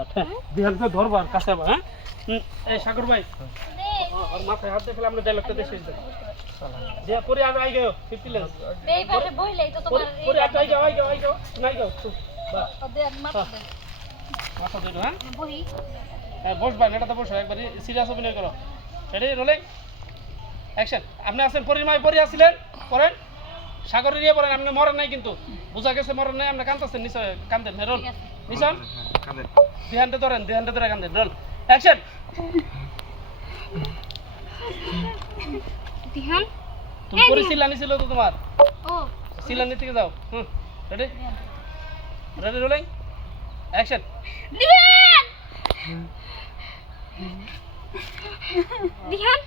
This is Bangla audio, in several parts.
তো কাছে হ্যাঁ? এই সাগর ভাই। আর মাথায় হাত দেখলে আমরা ডায়লগটা দেখে দিয়া পরে আর আই গেও ফিফটি লেন্স এই পাশে বইলেই তো তোমার পরে আর আই গেও আই গেও আই গেও নাই গেও বাস ওদের মাথা দেন মাথা ধরো হ্যাঁ? বহি। হ্যাঁ বসবা এটাতে বসো একবারে সিরিয়াস অভিনয় করো। রেডি রোলিং অ্যাকশন আপনি আছেন পরিমায় পরি আসছিলেন করেন সাগরে নিয়ে পড়েন আপনি মরেন নাই কিন্তু। বোঝা গেছে মরেন নাই আপনি কান্দতেছেন নিশ্চয় কান্দেন হ্যাঁ রোল। নিশান? ধ্যানটা ধরেন ধ্যানটা ধরে কান্দেন রোল অ্যাকশন দিহান? তুমি পরে সিলানি ছিল তো তোমার? ও। সিলানি থেকে যাও হুম ready ready rolling action Dihan! Dihan?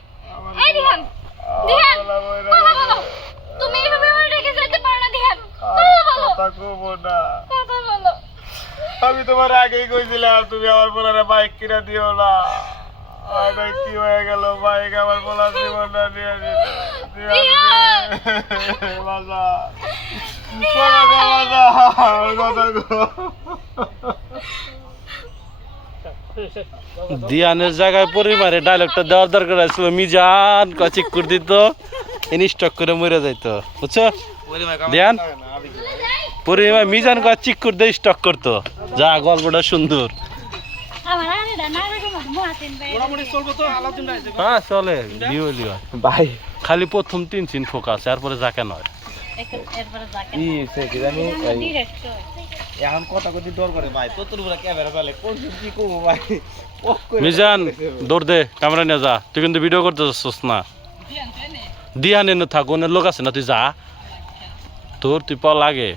এই দিহান দিহান কথা বলো। তুমি এইভাবে আমার রেখে যেতে পারো না দিহান। কথা বলো। কথা কব না। আমি তোমার আগেই কইছিলাম তুমি আমার বোলারে বাইক কিনে দিও না। আরে কি হয়ে গেল? বাইক আমার বোলা জীবনটা নিয়ে দিয়ানের জায়গায় পরিমারে ডায়লগটা দেওয়ার দরকার ছিল মিজান কচিক করে দিত ইনি স্টক করে মরে যাইতো বুঝছ? দিয়ান? পরিমায় মিজান কচিক করে দিয়ে স্টক করতো। যা গল্পটা সুন্দর। হ্যাঁ চলে ভাই। খালি প্রথম তিন সিন ফোকাস এরপরে যাকে নয়। মিজান দৌড় দে ক্যামেরা নিয়ে যা। তুই কিন্তু ভিডিও করতে যাচ্ছিস না। দিয়ান এনে থাক অনেক লোক আছে না তুই যা। তোর তুই পা লাগে।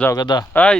যাও গাদা। এই